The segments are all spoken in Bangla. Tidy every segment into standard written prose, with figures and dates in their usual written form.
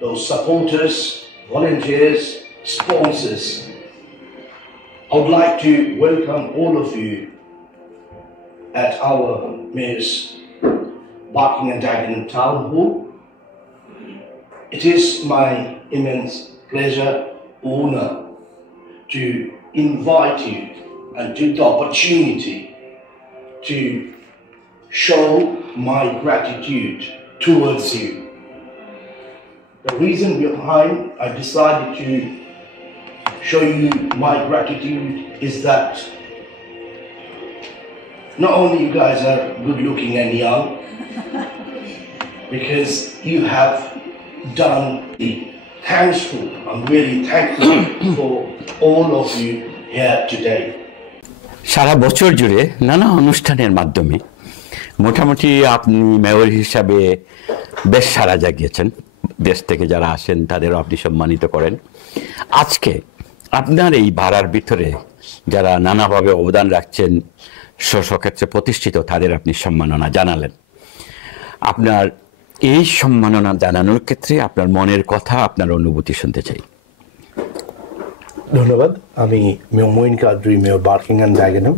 those supporters, volunteers, sponsors. I would like to welcome all of you at our Mayor's Barking and Dagenham Town Hall. It is my immense pleasure, honor to invite you and take the opportunity to show my gratitude towards you. The reason behind I decided to show you my gratitude is that not only you guys are good looking and young, because you have done the thankful, I'm really thankful for all of you here today. সারা বছর জুড়ে নানা অনুষ্ঠানের মাধ্যমে মোটামুটি আপনি মেয়র হিসাবে বেশ সাড়া জাগিয়েছেন। দেশ থেকে যারা আসেন তাদেরও আপনি সম্মানিত করেন। আজকে আপনার এই ভাড়ার ভিতরে যারা নানাভাবে অবদান রাখছেন, স্বক্ষেত্রে প্রতিষ্ঠিত, তাদের আপনি সম্মাননা জানালেন। আপনার এই সম্মাননা জানানোর ক্ষেত্রে আপনার মনের কথা, আপনার অনুভূতি শুনতে চাই। ধন্যবাদ। আমি mayor Moin Qadri, mayor Barking and Dagenham.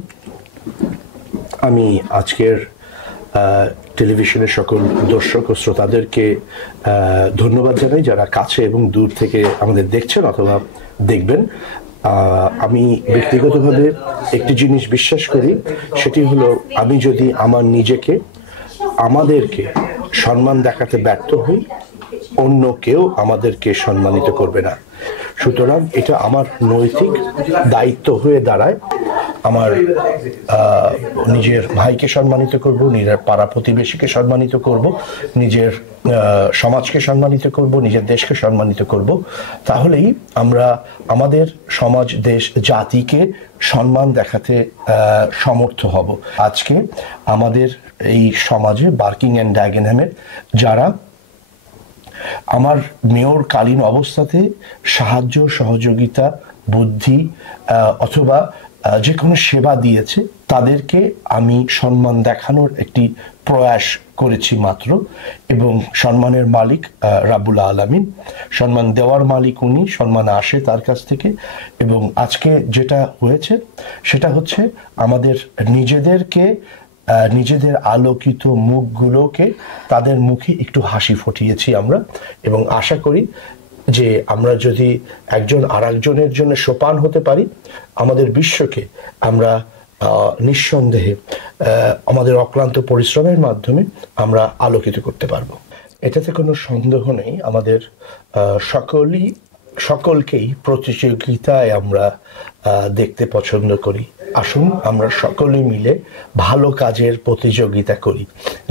আমি আজকের টেলিভিশনের সকল দর্শক ও শ্রোতাদেরকে ধন্যবাদ জানাই যারা কাছে এবং দূর থেকে আমাদের দেখছেন অথবা দেখবেন। আমি ব্যক্তিগতভাবে একটি জিনিস বিশ্বাস করি, সেটি হলো আমি যদি আমার নিজেকে, আমাদেরকে সম্মান দেখাতে ব্যর্থ হই, অন্য কেউ আমাদেরকে সম্মানিত করবে না। সুতরাং এটা আমার নৈতিক দায়িত্ব হয়ে দাঁড়ায় আমার নিজের ভাইকে সম্মানিত করব, নিজের পাড়া প্রতিবেশীকে সম্মানিত করব, নিজের সমাজকে সম্মানিত করব, নিজের দেশকে সম্মানিত করব। তাহলেই আমরা আমাদের সমাজ, দেশ, জাতিকে সম্মান দেখাতে সমর্থ হব। আজকে আমাদের এই সমাজে বার্কিং অ্যান্ড ড্যাগেনহামের যারা আমার মেয়র কালীন অবস্থাতে সাহায্য, সহযোগিতা, বুদ্ধি অথবা যে কোনো সেবা দিয়েছে, তাদেরকে আমি সম্মান দেখানোর একটি প্রয়াস করেছি মাত্র। এবং সম্মানের মালিক রাব্বুল আলামিন, সম্মান দেওয়ার মালিক উনি, সম্মান আসে তার কাছ থেকে। এবং আজকে যেটা হয়েছে সেটা হচ্ছে আমাদের নিজেদের আলোকিত মুখগুলোকে, তাদের মুখে একটু হাসি ফুটিয়েছি আমরা। এবং আশা করি যে আমরা যদি একজন আর একজনের জন্য সোপান হতে পারি, আমাদের বিশ্বকে আমরা নিঃসন্দেহে আমাদের অক্লান্ত পরিশ্রমের মাধ্যমে আমরা আলোকিত করতে পারবো। এটাতে কোনো সন্দেহ নেই। আমাদের সকলকেই প্রতিযোগিতায় আমরা দেখতে পছন্দ করি। আসুন আমরা সকলে মিলে ভালো কাজের প্রতিযোগিতা করি,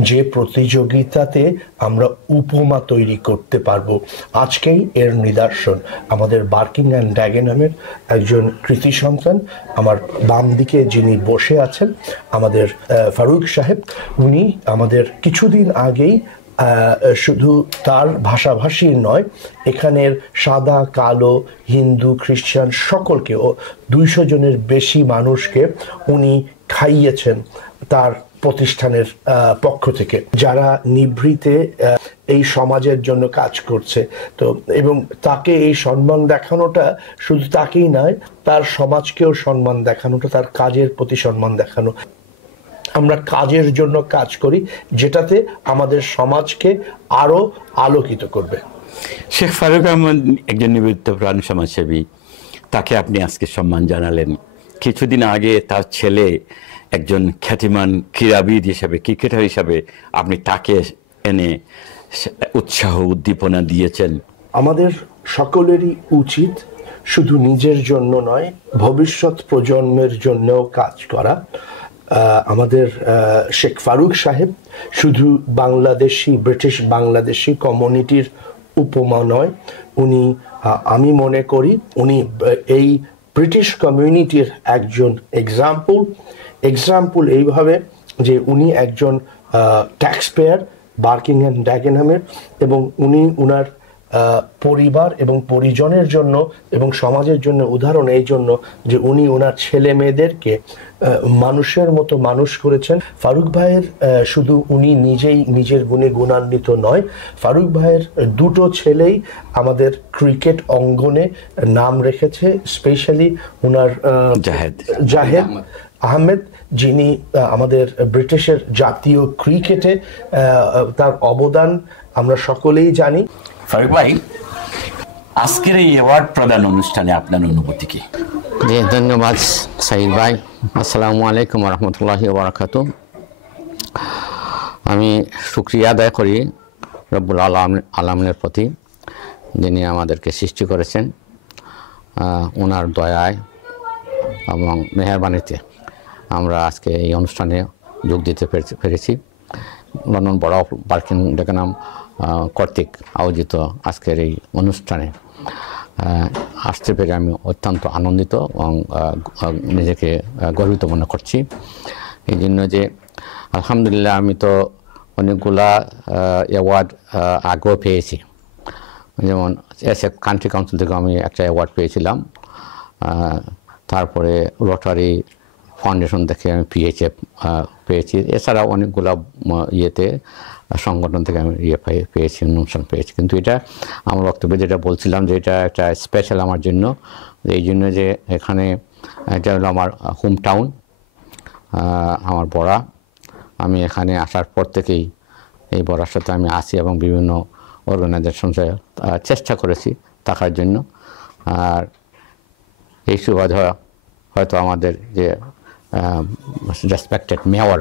যে প্রতিযোগিতাতে আমরা উপমা তৈরি করতে পারবো। আজকেই এর নিদর্শন আমাদের বার্কিং অ্যান্ড ড্যাগেনহামের একজন কৃতি সন্তান, আমার বাম দিকে যিনি বসে আছেন, আমাদের ফারুক সাহেব। উনি আমাদের কিছুদিন আগেই শুধু তার ভাষাভাষী নয়, এখানের সাদা, কালো, হিন্দু, খ্রিস্টান সকলকে, 200 জনের বেশি মানুষকে উনি খাইয়েছেন তার প্রতিষ্ঠানের পক্ষ থেকে, যারা নিভৃতে এই সমাজের জন্য কাজ করছে। তো এবং তাকে এই সম্মান দেখানোটা শুধু তাকেই নয়, তার সমাজকেও সম্মান দেখানোটা, তার কাজের প্রতি সম্মান দেখানো। আমরা কাজের জন্য কাজ করি যেটাতে আমাদের সমাজকে আরো আলোকিত করবে। শেখ ফারুক আহমদ একজন নিবেদিত প্রাণ সমাজসেবী, তাকে আপনি আজকে সম্মান জানালেন। কিছুদিন আগে তার ছেলে একজন খ্যাতিমান ক্রীড়াবিদ হিসাবে, ক্রিকেটার হিসাবে আপনি তাকে এনে উৎসাহ, উদ্দীপনা দিয়েছেন। আমাদের সকলেরই উচিত শুধু নিজের জন্য নয়, ভবিষ্যৎ প্রজন্মের জন্যও কাজ করা। আমাদের শেখ ফারুক সাহেব শুধু ব্রিটিশ বাংলাদেশি কমিউনিটির উপমা নয়, উনি আমি মনে করি উনি এই ব্রিটিশ কমিউনিটির একজন এক্সাম্পল এইভাবে যে উনি একজন ট্যাক্স পেয়ার বার্কিং অ্যান্ড ড্যাগেনহামের, এবং উনি উনার পরিবার এবং পরিজনের জন্য এবং সমাজের জন্য উদাহরণ এই জন্য যে উনি ওনার ছেলে মেয়েদেরকে মানুষের মতো মানুষ করেছেন। ফারুক ভাইয়ের শুধু উনি নিজেই নিজের গুণে গুণান্বিত নয়, ফারুক ভাইয়ের দুটো ছেলেই আমাদের ক্রিকেট অঙ্গনে নাম রেখেছে, স্পেশালি ওনার জাহেদ আহমেদ, যিনি আমাদের ব্রিটিশের জাতীয় ক্রিকেটে তার অবদান আমরা সকলেই জানি। ফারুক ভাই, আজকের এই অ্যাওয়ার্ড প্রদান অনুষ্ঠানে আপনার অনুভূতি কি? জি, ধন্যবাদ সাইদ ভাই। আসসালামু আলাইকুম রহমতুল্লাহি ওয়া বারাকাতুহু। আমি শুকরিয়া আদায় করি রব্বুল আলামিনের প্রতি, যিনি আমাদেরকে সৃষ্টি করেছেন। ওনার দয়ায় এবং মেহেরবানিতে আমরা আজকে এই অনুষ্ঠানে যোগ দিতে পেরেছি। লন্ডন বড় বার্কিং ডেকেনাম কর্তৃক আয়োজিত আজকের এই অনুষ্ঠানে আসতে পেরে আমি অত্যন্ত আনন্দিত এবং নিজেকে গর্বিত মনে করছি। এই জন্য যে আলহামদুলিল্লাহ আমি তো অনেকগুলা অ্যাওয়ার্ড আগেও পেয়েছি, যেমন এস এ কান্ট্রি কাউন্সিল থেকে আমি একটা অ্যাওয়ার্ড পেয়েছিলাম, তারপরে রোটারি ফাউন্ডেশন থেকে আমি পিএইচএফ পেয়েছি, এছাড়াও অনেকগুলো ইয়েতে সংগঠন থেকে আমি পেয়েছি, অনুষ্ঠান পেয়েছি। কিন্তু এটা আমার বক্তব্যে যেটা বলছিলাম যে এটা একটা স্পেশাল আমার জন্য, এই জন্য যে এখানে এটা হলো আমার হোম টাউন, আমার বড়া। আমি এখানে আসার পর থেকেই এই বড়ার সাথে আমি আসি এবং বিভিন্ন অর্গানাইজেশনে চেষ্টা করেছি থাকার জন্য। আর এই সুবাদে হয়তো আমাদের যে রেসপেক্টেড মেয়র,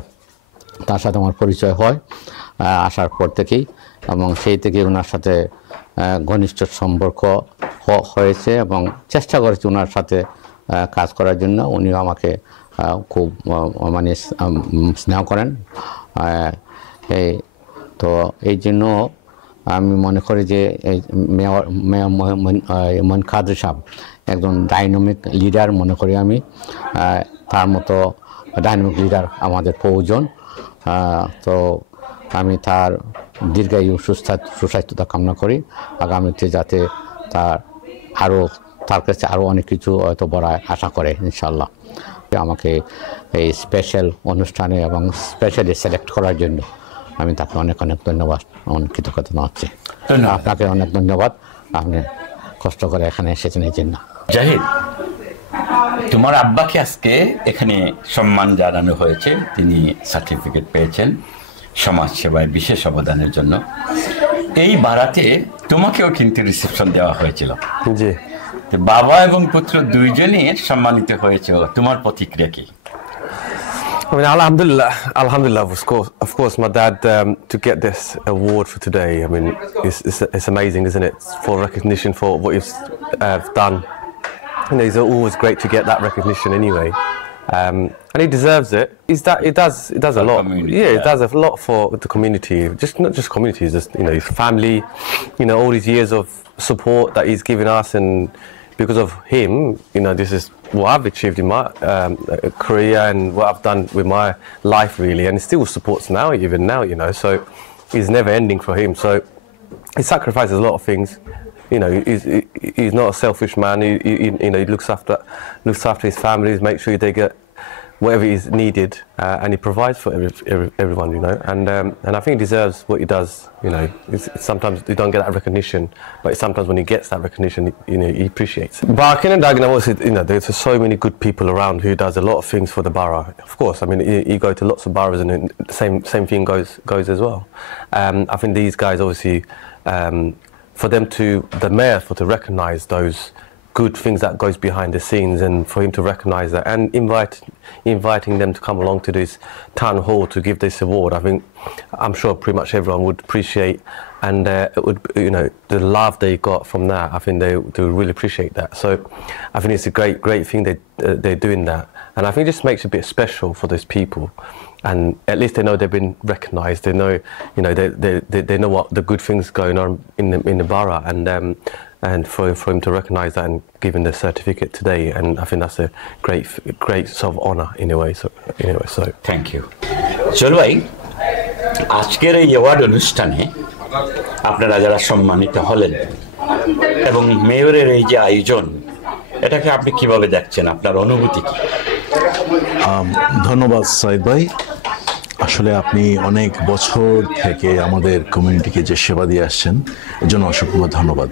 তার সাথে আমার পরিচয় হয় আসার পর থেকেই, এবং সেই থেকে ওনার সাথে ঘনিষ্ঠ সম্পর্ক হয়েছে এবং চেষ্টা করেছি ওনার সাথে কাজ করার জন্য। উনিও আমাকে খুব মানে স্নেহ করেন। তো এই জন্য আমি মনে করি যে এই মেয়র মঈন কাদরী সাহেব একজন ডাইনামিক লিডার মনে করি আমি। তার মতো ডাইনামিক লিডার আমাদের প্রয়োজন। তো আমি তার দীর্ঘায়ু সুস্বাস্থ্যতা কামনা করি, আগামীতে যাতে তার কাছে আরও অনেক কিছু হয়তো বড় আশা করে ইনশাল্লাহ। আমাকে এই স্পেশাল অনুষ্ঠানে এবং স্পেশালি সিলেক্ট করার জন্য আমি তাকে অনেক অনেক ধন্যবাদ, অনেক কৃতজ্ঞতা জানাচ্ছি। আপনাকে অনেক ধন্যবাদ, আপনি কষ্ট করে এখানে এসেছেন এই জন্য। জাহিদ, তোমার আব্বাকে আজকে এখানে সম্মান জানানো হয়েছে, তিনি সার্টিফিকেট পেয়েছেন সমাজ সেবায় বিশেষ অবদানের জন্য। এই বারাতে তোমাকেও কিন্তু রিসেপশন দেওয়া হয়েছিল। জি, বাবা এবং পুত্র দুইজনই সম্মানিত হয়েছে, তোমার প্রতিক্রিয়া কি? I mean, alhamdulillah, of course, my dad, to get this award for today, I mean, it's amazing, isn't it? For recognition for what he's done. You know, it's always great to get that recognition anyway. And he deserves it. It does a lot. Yeah, it does a lot for the community. Not just community, just, you know, his family, you know, all these years of support that he's given us, and because of him, you know, this is what I've achieved in my career and what I've done with my life, really. And he still supports now, even now, you know, so it's never ending for him. So he sacrifices a lot of things. You know, he's not a selfish man. He you know, he looks after his families, make sure they get whatever is needed, and he provides for everyone, you know, and I think he deserves what he does. You know, it's sometimes you don't get that recognition, but sometimes when he gets that recognition, you know, he appreciates it. Barking and Dagenham, you know, there's so many good people around who does a lot of things for the borough. Of course, I mean, you go to lots of boroughs and the same thing goes as well. I think these guys obviously, for them the mayor to recognise those good things that goes behind the scenes, and for him to recognise that and inviting them to come along to this town hall to give this award, I think I'm sure pretty much everyone would appreciate, and it would, you know, the love they got from that, I think they would really appreciate that. So I think it's a great thing they're doing that, and I think it just makes it a bit special for those people. And at least they know they've been recognised. They know, you know, they know what the good things going on in the borough, and for him to recognise that and give him the certificate today, and I think that's a great sort of honour in a way. So anyway, so thank you. চলো ভাই, আজকের এই অ্যাওয়ার্ড অনুষ্ঠানে আপনারা যারা সম্মানিত হলেন এবং মেয়রের এই যে আয়োজন, এটাকে আপনি কিভাবে দেখছেন, আপনার অনুভূতি কি? ধন্যবাদ সাইদ ভাই। আসলে আপনি অনেক বছর থেকে আমাদের কমিউনিটিকে যে সেবা দিয়ে আসছেন এর জন্য অসংখ্য ধন্যবাদ।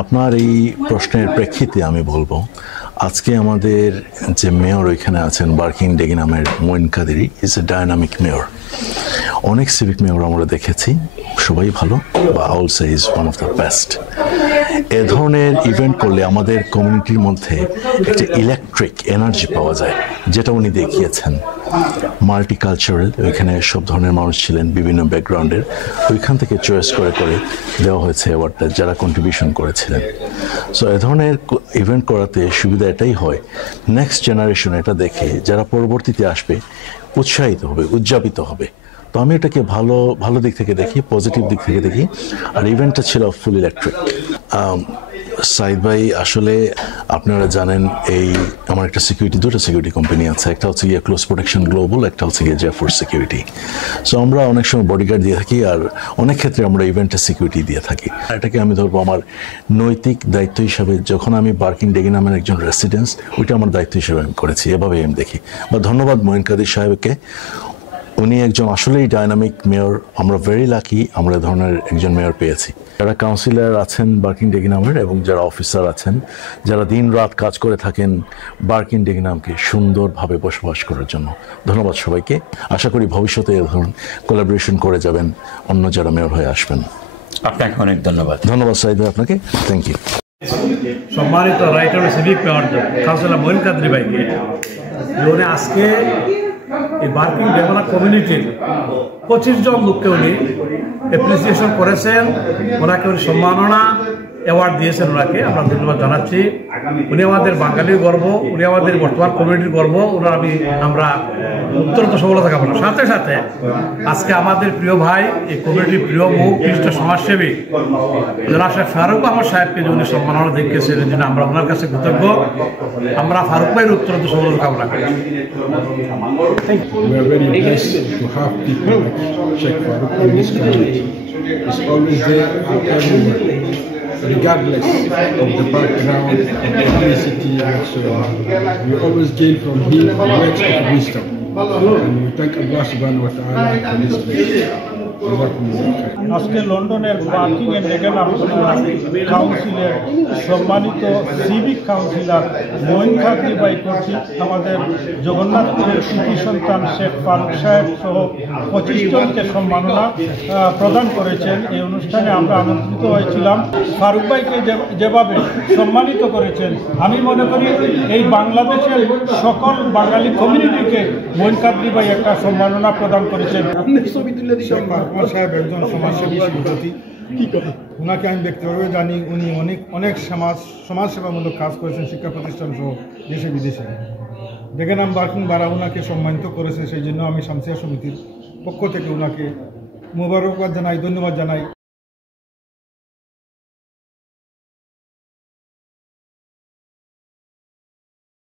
আপনার এই প্রশ্নের প্রেক্ষিতে আমি বলবো, আজকে আমাদের যে মেয়র ওইখানে আছেন বার্কিং ডেগেনামের Moin Quadri is a dynamic mayor. অনেক সিভিক মেয়র আমরা দেখেছি, সবাই ভালো, বা আউল সে is one of the best. এ ধরনের ইভেন্ট করলে আমাদের কমিউনিটির মধ্যে একটা ইলেকট্রিক এনার্জি পাওয়া যায়, যেটা উনি দেখিয়েছেন। মাল্টিকালচারাল, ওইখানে সব ধরনের মানুষ ছিলেন বিভিন্ন ব্যাকগ্রাউন্ডের, ওইখান থেকে চয়েস করে করে দেওয়া হয়েছে অ্যাওয়ার্ডটা যারা কন্ট্রিবিউশন করেছিলেন। সো এ ধরনের ইভেন্ট করাতে সুবিধা এটাই হয়, নেক্সট জেনারেশন এটা দেখে যারা পরবর্তীতে আসবে উৎসাহিত হবে, উদযাপিত হবে। তো আমি এটাকে ভালো দিক থেকে দেখি, পজিটিভ দিক থেকে দেখি। আর ইভেন্টটা ছিল ফুল ইলেকট্রিক। সাইদ ভাই, আসলে আপনারা জানেন এই আমার একটা দুটো সিকিউরিটি কোম্পানি আছে, একটা হচ্ছে গিয়ে ক্লোজ প্রোটেকশন গ্লোবাল, একটা হচ্ছে গিয়ে জেফোর্স সিকিউরিটি। সো আমরা অনেক সময় বডিগার্ড দিয়ে থাকি, আর অনেক ক্ষেত্রে আমরা ইভেন্টের সিকিউরিটি দিয়ে থাকি। এটাকে আমি ধরবো আমার নৈতিক দায়িত্ব হিসাবে, যখন আমি বার্কিং ডেগেনামের একজন রেসিডেন্স, ওইটা আমার দায়িত্ব হিসেবে আমি করেছি, এভাবে আমি দেখি। বা ধন্যবাদ মঈন কাদের সাহেবকে, উনি একজন আসলেই ডায়নামিক মেয়র। আমরা ভেরি লাকি আমরা ধরনের একজন মেয়র পেয়েছি। যারা কাউন্সিলর আছেন বার্কিং ডেগেনামের এবং যারা অফিসার আছেন, যারা দিন রাত কাজ করে থাকেন বার্কিং ডেগেনামকে সুন্দরভাবে বসবাস করার জন্য, ধন্যবাদ সবাইকে। আশা করি ভবিষ্যতে এ ধরুন কোলাবোরেশন করে যাবেন অন্য যারা মেয়র হয়ে আসবেন। আপনাকে অনেক ধন্যবাদ। ধন্যবাদ সাইদ ভাই আপনাকে, থ্যাংক ইউ। সম্মানিত writer civic mayor councillor Moin Qadri ভাইকে, উনি আজকে এই বার্কিং ডেভেলপ কমিউনিটির 25 জন লোককে উনি অ্যাপ্রিসিয়েশন করেছেন, ওনাকে উনি সম্মাননা অ্যাওয়ার্ড দিয়েছেন, ওনাকে আমরা ধন্যবাদ জানাচ্ছি। উনি আমাদের বাঙালির গর্ব, উনি আমাদের বর্তমান কমিউনিটির গর্ব, আমরা উত্তরোত্তর সফলতা কামনা। সাথে সাথে আজকে আমাদের প্রিয় ভাই, এই কমিউনিটির প্রিয় মুখ, বিশিষ্ট সমাজসেবী জনাব ফারুক আহমদ সাহেবকে যে উনি সম্মাননা দেখিয়েছেন, এই জন্য আমরা ওনার কাছে কৃতজ্ঞ। আমরা ফারুক ভাইয়ের উত্তরোত্তর সফলতা কামনা করি। We are very blessed to have people like Sheikh Farouk in this community. He's always there for everyone, regardless of the background, ethnicity, and so on. We always gain from him words of wisdom. And we thank Allah subhanahu wa ta'ala for this place. আজকে লন্ডনের বার্কিং এন্ড ডেগেনাম কাউন্সিলের সম্মানিত সিভিক কাউন্সিলর মঈন কাদেরী ভাই কর্তৃক আমাদের জগন্নাথপুরের কৃতি সন্তান শেখ ফারুক সাহেব সহ 25 জনকে সম্মাননা প্রদান করেছেন। এই অনুষ্ঠানে আমরা আমন্ত্রিত হয়েছিলাম। ফারুক ভাইকে যেভাবে সম্মানিত করেছেন, আমি মনে করি এই বাংলাদেশের সকল বাঙালি কমিউনিটিকে মঈন কাদেরী ভাই একটা সম্মাননা প্রদান করেছেন। ফারুক সাহেব একজন সমাজসেবী শিল্পপতি, ওনাকে আমি ব্যক্তিগতভাবে জানি। উনি অনেক সমাজসেবামূলক কাজ করেছেন শিক্ষা প্রতিষ্ঠান সহ দেশে বিদেশে। ডেগেনাম বার্কিং বারা ওনাকে সম্মানিত করেছে, সেই জন্য আমি শামসিয়া সমিতির পক্ষ থেকে ওনাকে মোবারকবাদ জানাই, ধন্যবাদ জানাই।